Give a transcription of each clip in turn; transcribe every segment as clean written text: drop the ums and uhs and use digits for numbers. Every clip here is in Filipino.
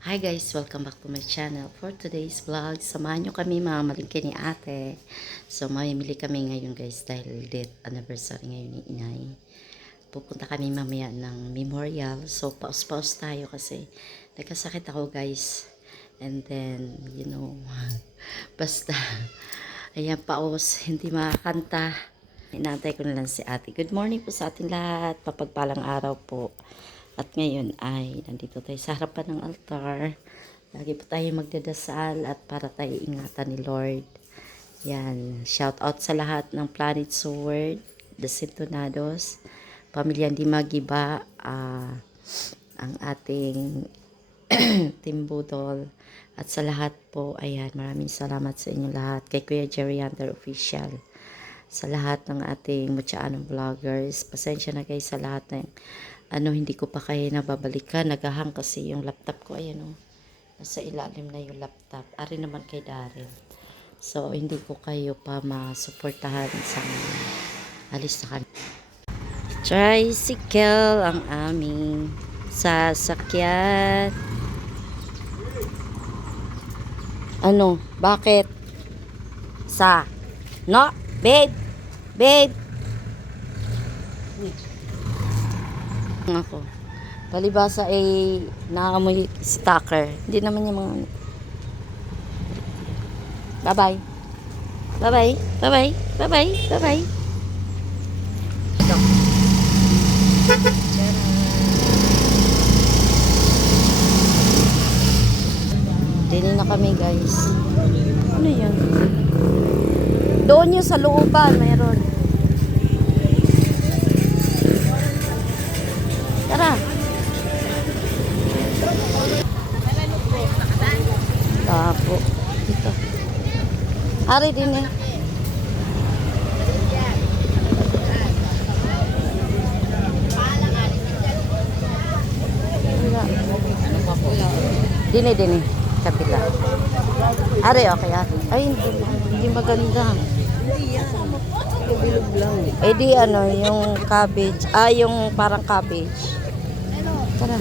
Hi guys, welcome back to my channel. For today's vlog, samahan nyo kami mga malingki ni ate. So, mamimili kami ngayon guys dahil date anniversary ngayon ni inay. Pupunta kami mamaya ng memorial. So, pause-pause tayo kasi nagkasakit ako guys. And then, basta, ayan, pause, hindi makakanta. Inaantay ko na lang si ate. Good morning po sa ating lahat. Papagpalang araw po. At ngayon ay nandito tayo sa harapan ng altar. Lagi po tayo magdadasal at para tayo ingatan ni Lord. Yan. Shout out sa lahat ng Planet Sword, The Sintonados, Pamilya Di Magiba, ang ating Team Budol. At sa lahat po, ayan, maraming salamat sa inyo lahat. Kay Kuya Jerry Hunter Official. Sa lahat ng ating Mutsaanong vloggers. Pasensya na kayo sa lahat ng hindi ko pa kayo nababalikan. Nagahang kasi yung laptop ko. Ayan o. Nasa ilalim na yung laptop. Ari naman kay Daryl. So, hindi ko kayo pa masuportahan sa alis na kami. Tricycle ang aming sasakyan. Ano? Bakit? No? Babe! Babe! Ako. Palibasa ay nakaamoy stalker. Hindi naman yung mga bye-bye. Bye-bye. Bye-bye. Bye-bye. Bye-bye. Dini na kami guys. Ano yan? Doon yung sa looban mayroon. Tara. Tapo. Dito. Ari din eh. Dini. Kabila. Ari, okay ah. Ay, hindi maganda. Bilog lang. Eh di yung cabbage. Yung parang cabbage. Tara.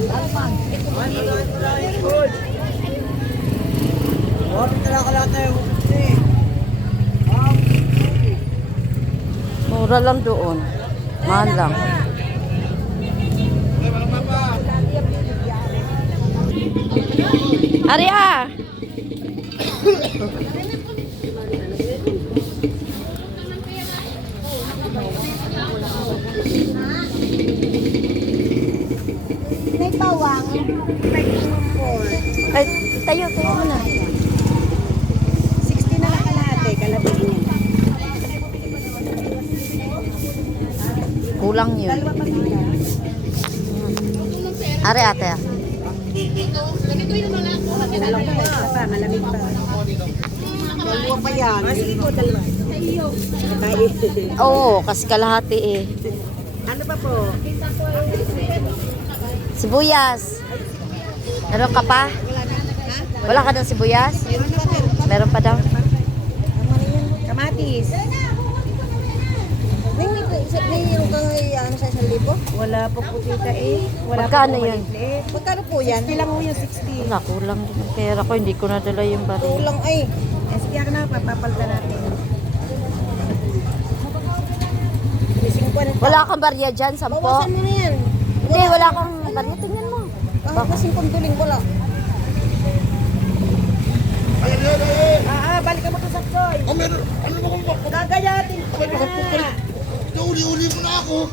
Mura lang doon. Mahal lang. Arya! May bawang. Ay, tayo mo na. 60 na lang kalahati, kalahati niya. Kulang yun. Dalawa pa nila. Are ate. Kulang pa, malamig pa. Dalawa pa yan. Sige po, dalawa. Oo, kasi kalahati eh. Ano pa po? Sibuyas. Meron ka pa? Wala ka ng sibuyas? Meron pa daw? Kamatis. May yung kang ano sa 1,000? Wala po po tita eh. Wala Magkano po yun? maliit. Magkano po yan? 60 lang po yung 60. Wala, kulang din ang pera ko. Hindi ko nadala yung baril. Kulang ay. Eh, sige ako na, papapalta natin. 50. Wala kang barya dyan, 10? Bawasan mo na yan. Hindi, wala kang barya. Tingnan mo. Kahit na 50 tuling wala. Balik ka mo to sa Choy. Meron, ano ba kung bakit? Gagayatin ko na. Uli-uli mo na ako.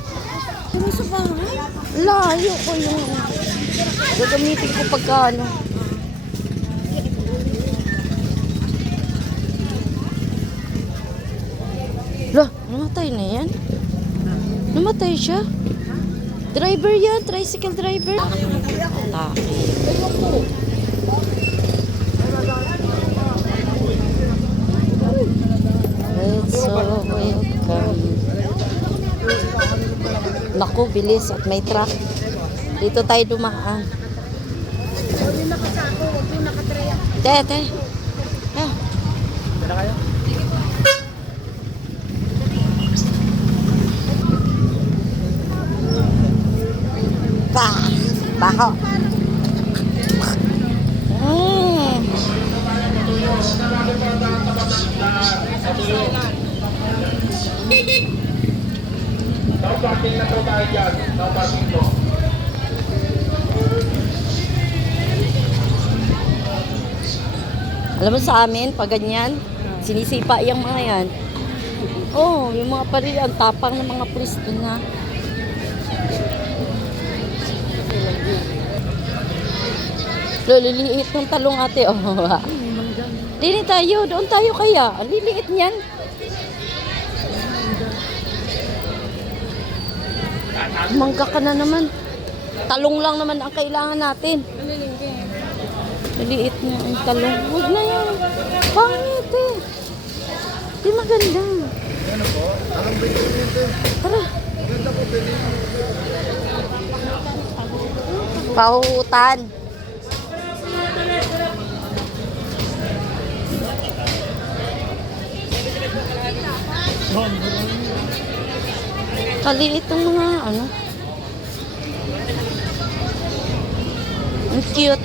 Ano sa bahay? Layo ko yung gagamitin ko pagka ano. Lah, namatay na yan. Namatay siya. Driver yan, tricycle driver. Atake. Let's so welcome. Naku, bilis at may truck. Dito tayo dumaan. Te. Baho. Alam mo sa amin, pag ganyan, sinisipa yung mga yan. Oh, yung mga paril, ang tapang ng mga pulis doon na. Liliit ng talong ate. Oh. Dili tayo, doon tayo kaya. Ang liliit niyan. Mangga ka na naman. Talong lang naman ang kailangan natin. Liliit niya ang talong. Huwag na yan. Pangit eh. Di maganda. Tara. Pahuhutan. Kaliit ang mga ano. Ang cute.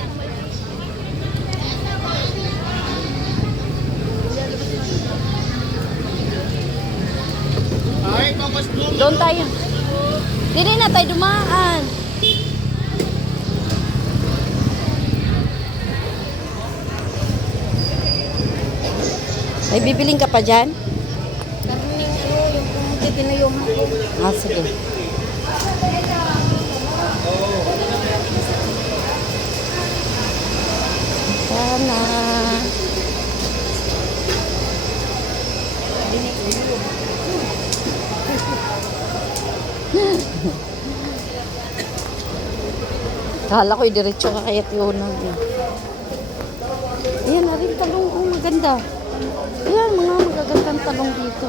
Doon tayo. Dili na tayo dumaan. May bibiling ka pa dyan? Karning yung kumuti tinayuhan ko. Ah, sige. Sana. Kala ko diretso ka kaya yun. Ayan, narin talong. Oh, maganda. Ayan, mga magagandang talong dito.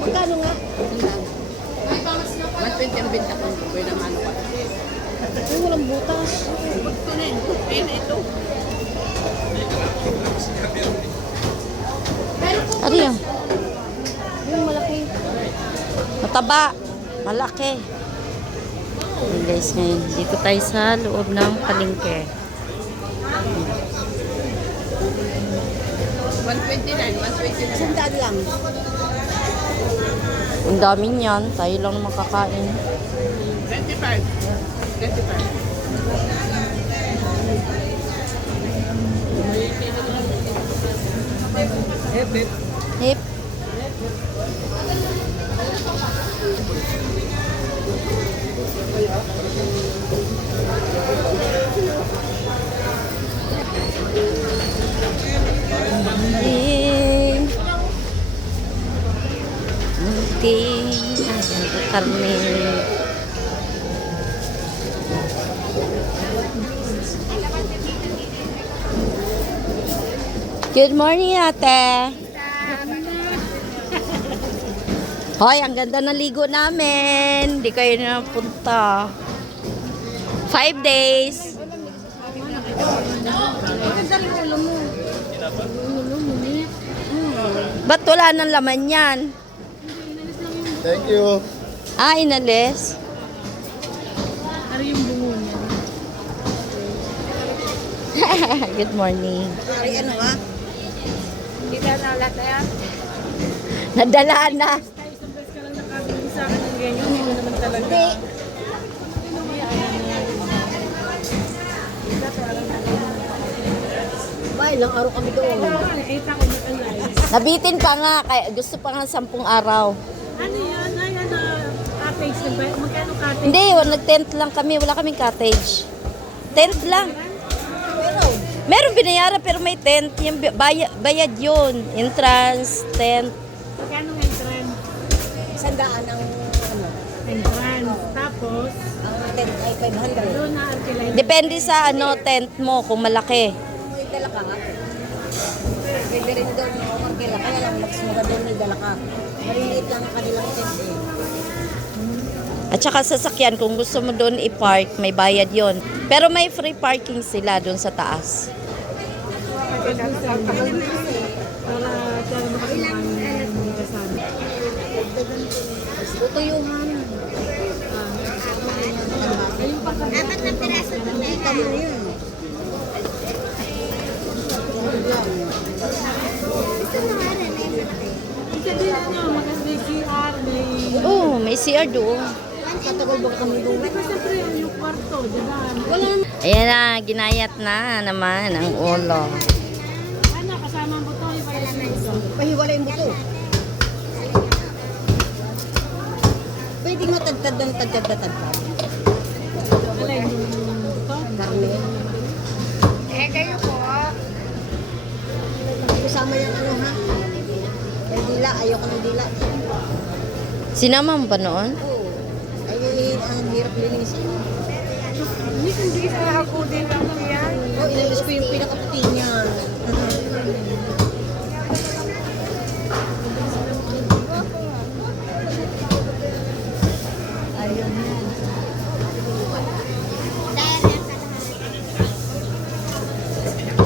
Magkano nga? 120 ang benta ko. Pwede naman ako. Ay, walang butas. Ito. Ano yan? Yung malaki. Mataba. Malaki. Okay guys, ngayon dito tayo sa loob ng palengke. 129. Sandaan lang. Ang dami niyan. Tayo lang naman kakain. 25. 25. Hip. Munting karne. Good morning, ate. Hoy, ang ganda ng ligo namin. Hindi kayo napunta. 5 days. Ba't wala nang laman yan? Thank you. Ah, inalis. Ano yung bungo niya? Good morning. Ay, ano nga? Hindi ka nalat na yan? Nadala na. Isang beses ka lang nakabili sa akin ng ganyan. Hindi mo naman talaga. Ba, ilang araw kami doon. Nakita ko na alive. Nabitin pa nga. Kaya gusto pa nga 10 araw. Ano yan? Ay, ano? Cottage na ba? Magkano cottage? Hindi, nag-tent lang kami. Wala kaming cottage. Tent lang. Meron binayaran pero may tent. Yung bayad yun. Entrance, tent. Magkano ang entrance? Sandaan ang ano. Entrance. Tapos, Ang tent ay 500. doon na arkilay. Depende sa tent mo kung malaki. May dala ka. Pwede rin doon ang kila. Kaya lang mas maganda may dala ka. Maliliit lang ang kanilang tent eh. At saka sasakyan, kung gusto mo doon i-park, may bayad yon. Pero may free parking sila doon sa taas. Para makasimahan yung kasama. Tutuyuhan. Ayun pa kami. Apat na piraso doon na ikaw na yun. Sabihin nyo, maganda yung CR, may... Oh, may CR doon. matagal ba kami doon? Kasi siyempre yung kwarto, diba? Wala na. Ayan na, ginayat na naman ang ulo. Ano, kasama ang buto, iba yung buto. Pahiwala yung buto. Pwede mo tagtad ng tagtad na tagtad. Alay, yung buto. Karne. Kasama yung ano ha? Yung dila, ayoko ng dila. Sinama mo pa noon? Oo. Ay, ang hirap linisin. Hindi sa ako din lang yan. Oh, inalis ko yung pinakaputi niya.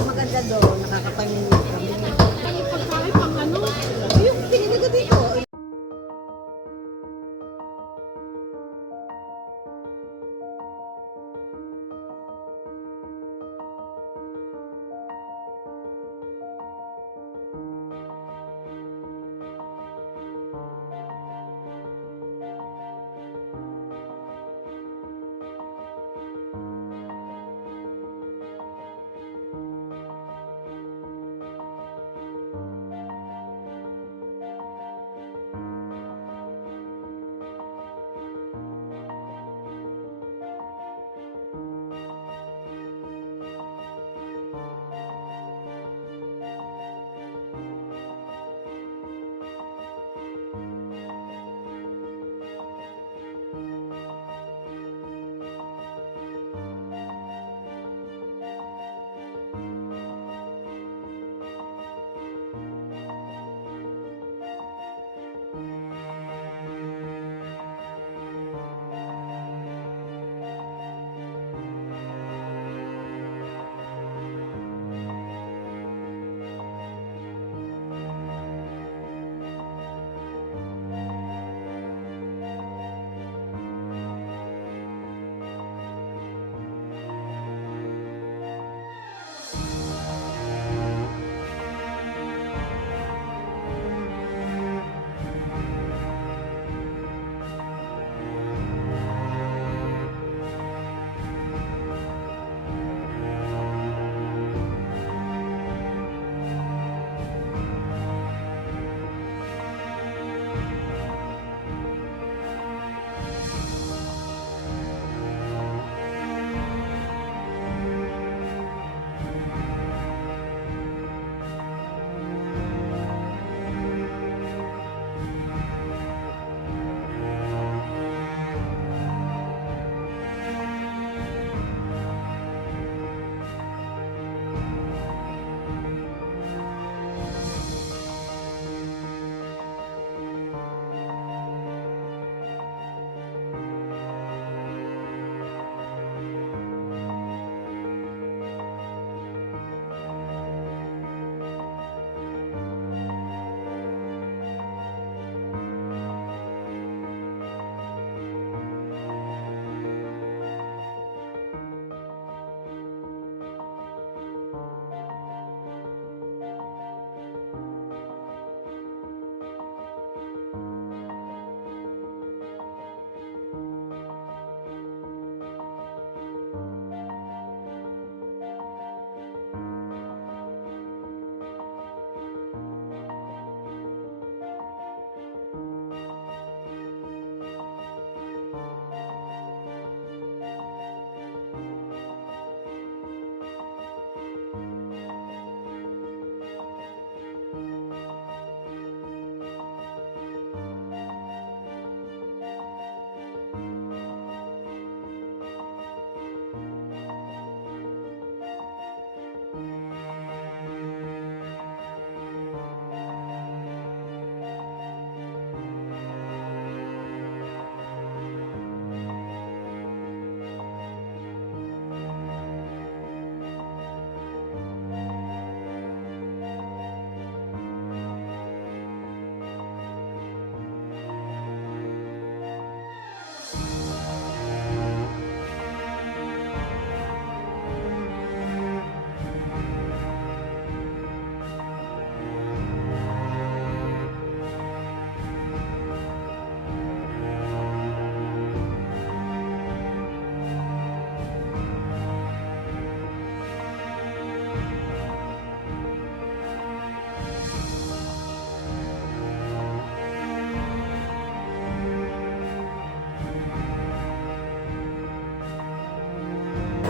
Maganda doon, nakakapamilya kami. Yung pagkain pang ano, Yung pininaga dito.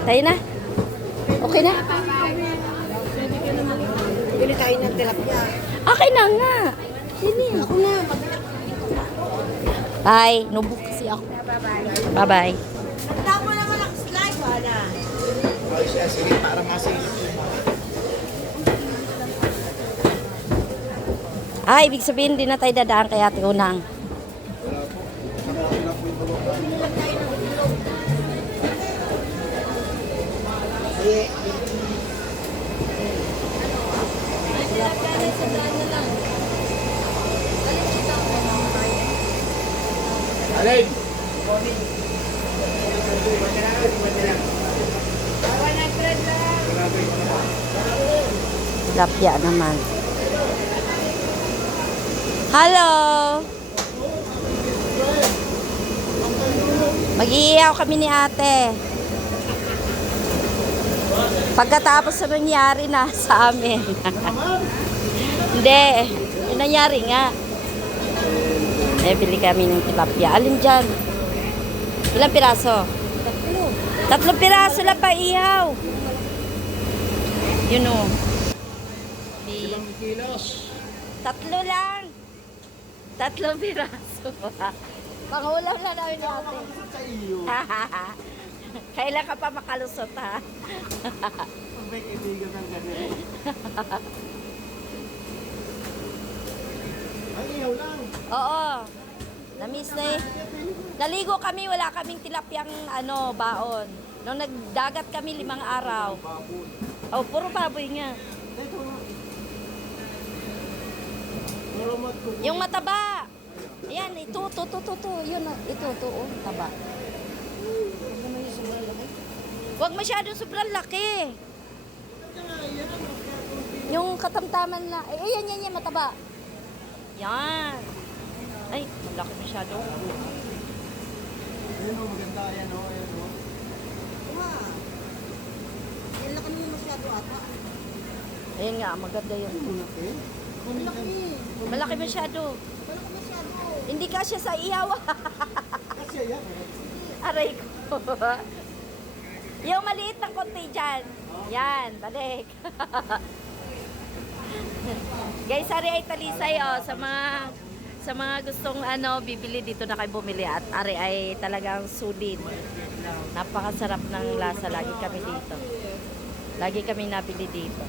Tayo na. Okay na? Bili tayo ng tilapia. Okay na nga. Sini. Ako na. Bye. Nubo kasi ako. Bye-bye. Tama naman ang slide. Wala. Ay, siya, sige, para masilip. Ibig sabihin din na tayo dadaan kay Ate Unang. Alin! Tilapia naman. Hello! Mag-iiyaw kami ni ate. Pagkatapos na nangyari na sa amin. Hindi. Yung nangyari nga. Bili kami ng tilapia. Alin dyan? Ilang piraso? 3 piraso lang pa ihaw. Yun o. Ilang kilos? 3 lang. 3 piraso. Pangulam na namin ni ate. Sa iyo. Kailan ka pa makalusot ha? Ang may kaibigan ng ganyan. Ay, iyaw lang. Oo. Na-miss na eh. Naligo kami, wala kaming tilapyang baon. Nung nagdagat kami 5 araw. Oh, puro baboy nga. Ito nga. Puro matkuko. Yung mataba. Ayan, ito. Yun, ito, oh, taba. Huwag masyado sobrang laki. Yung katamtaman na. Ayan, mataba. Yan. Ay, malaki masyado. Ayun o, maganda. Ayan o, ayan o. Wow. Yan lang kami masyado ata. Ayan nga, maganda yun. Malaki. Malaki. Malaki masyado. Malaki masyado. Hindi ka siya sa iyaw. Kasi yan. Aray ko. Yung maliit ng konti dyan. Yan, balik. Guys, ari ay talisay sa mga gustong bibili dito na kayo bumili at ari ay talagang sulit. Napakasarap ng lasa, lagi kami dito. Lagi kami nabili dito.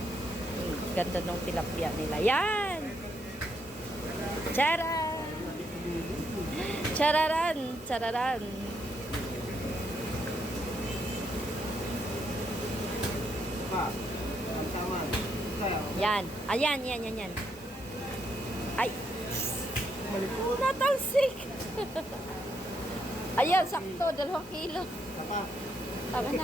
Ganda ng tilapia nila. Yan. Charan. Chararan. Pa. Ang tama. Kaya. Yan. Ayan. Ay. Malikot. Natalsik. Ayan, sakto. 2 kilo. Tapa. Tama na.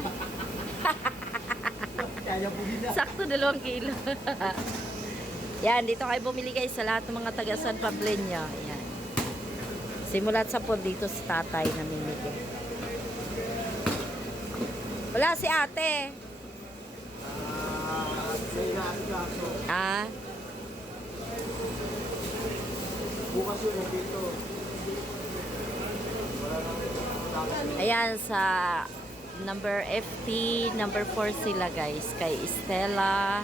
Kaya po nila. Sakto 2 kilo. Yan, dito kayo bumili guys sa lahat ng mga taga San Pableño. Yan. Simulat sa pod dito sa tatay namimili. Wala si ate. May naaklaso. Bukas yun nandito. Ayan, sa number FT, number 4 sila guys. Kay Estela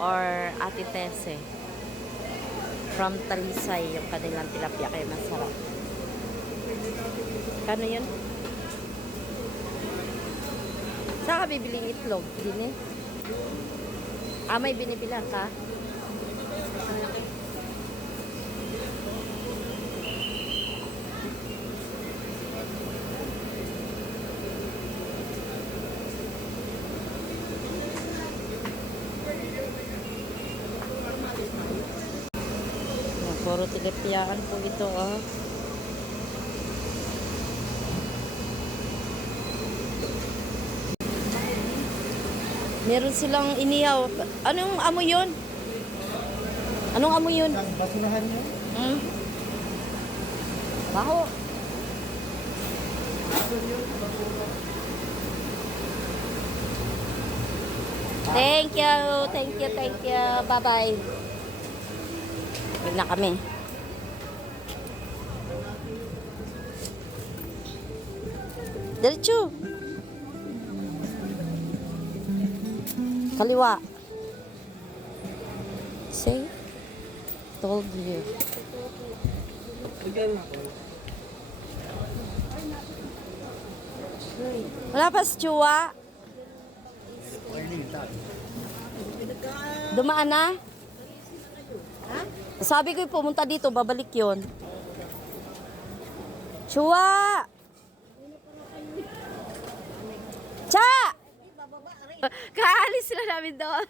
or Ate Tese. From Talisay, yung kanilang tilapia kaya masarap. Kano yun? Saan ka bibiling itlog? Din eh? May binibilang ka? Puro tilapiyaan po ito, oh. Meron silang inihaw. Anong amoy yun? Anong amoy yun? Basurahan niyo? Baho. Thank you. Bye-bye. Huwag na kami. Diretso. Kaliwa. See? Told you. Wala pa si Chua? Dumaan na? Sabi ko pumunta dito, babalik yon. Chua! Cha! Kaalis sila namin doon.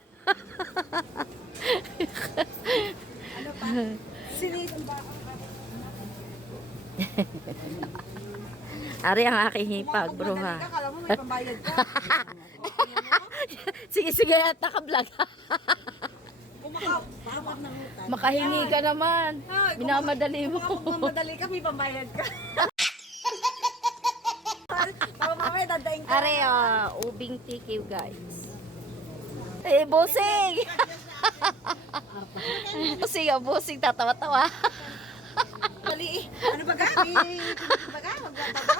Ari ang aking hipag, bro ha. Kala mo may pambayad ka. Sige, sige, at naka-vlog. Kumakaw ng utang. Makahingi ka naman. Minamadali mo. Mamadali ka, may pambayad ka. Para mamaya dadaing ka. Are, ubing TQ guys. Eh, bossing! Bossing, tatawa-tawa. Dali. Ano ba ga? May ba ga? Magbababa.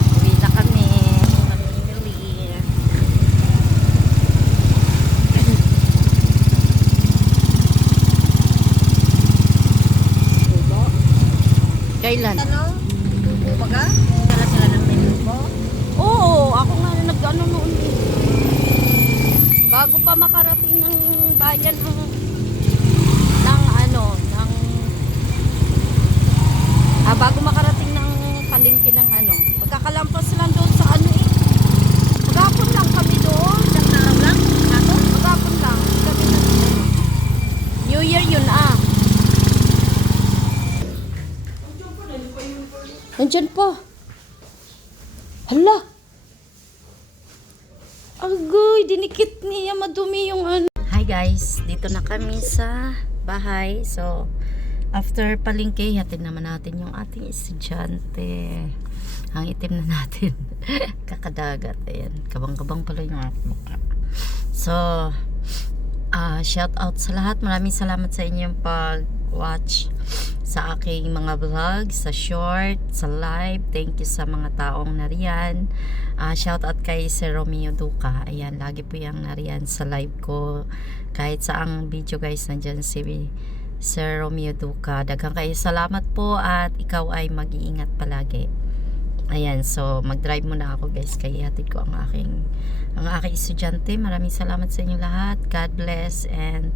Uwi na kami. Namimili. Kailan? Tanong, tubo ba ga? Kala sila ng menu mo? Oo, ako nga nag-ano noon eh. Bago pa makarating ng bayan bago makarating ng palengke ng magkakalampas lang doon sa maghapon lang kami doon. Isang araw lang? Ako? Maghapon lang kami New Year yun Nandyan pa. Hala! Agoy, dinikit niya, madumi yung Hi guys, dito na kami sa bahay. So, after palengke, hatid naman natin yung ating estudyante. Ang itim na natin. Kakadagat. Ayan, kabang-kabang pala yung aking mukha. So, shout out sa lahat. Maraming salamat sa inyong pag-watch sa aking mga vlog, sa short, sa live. Thank you sa mga taong nariyan. Shout out kay Sir Romeo Duca. Ayan, lagi po yung nariyan sa live ko. Kahit saang video guys, nandyan si Sir Romeo Duca. Daghang kayo salamat po at ikaw ay mag-iingat palagi. Ayan, so mag-drive muna ako guys. Kaya hatid ko ang aking estudyante. Maraming salamat sa inyo lahat. God bless and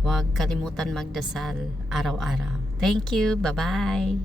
huwag kalimutan magdasal araw-araw. Thank you. Bye-bye.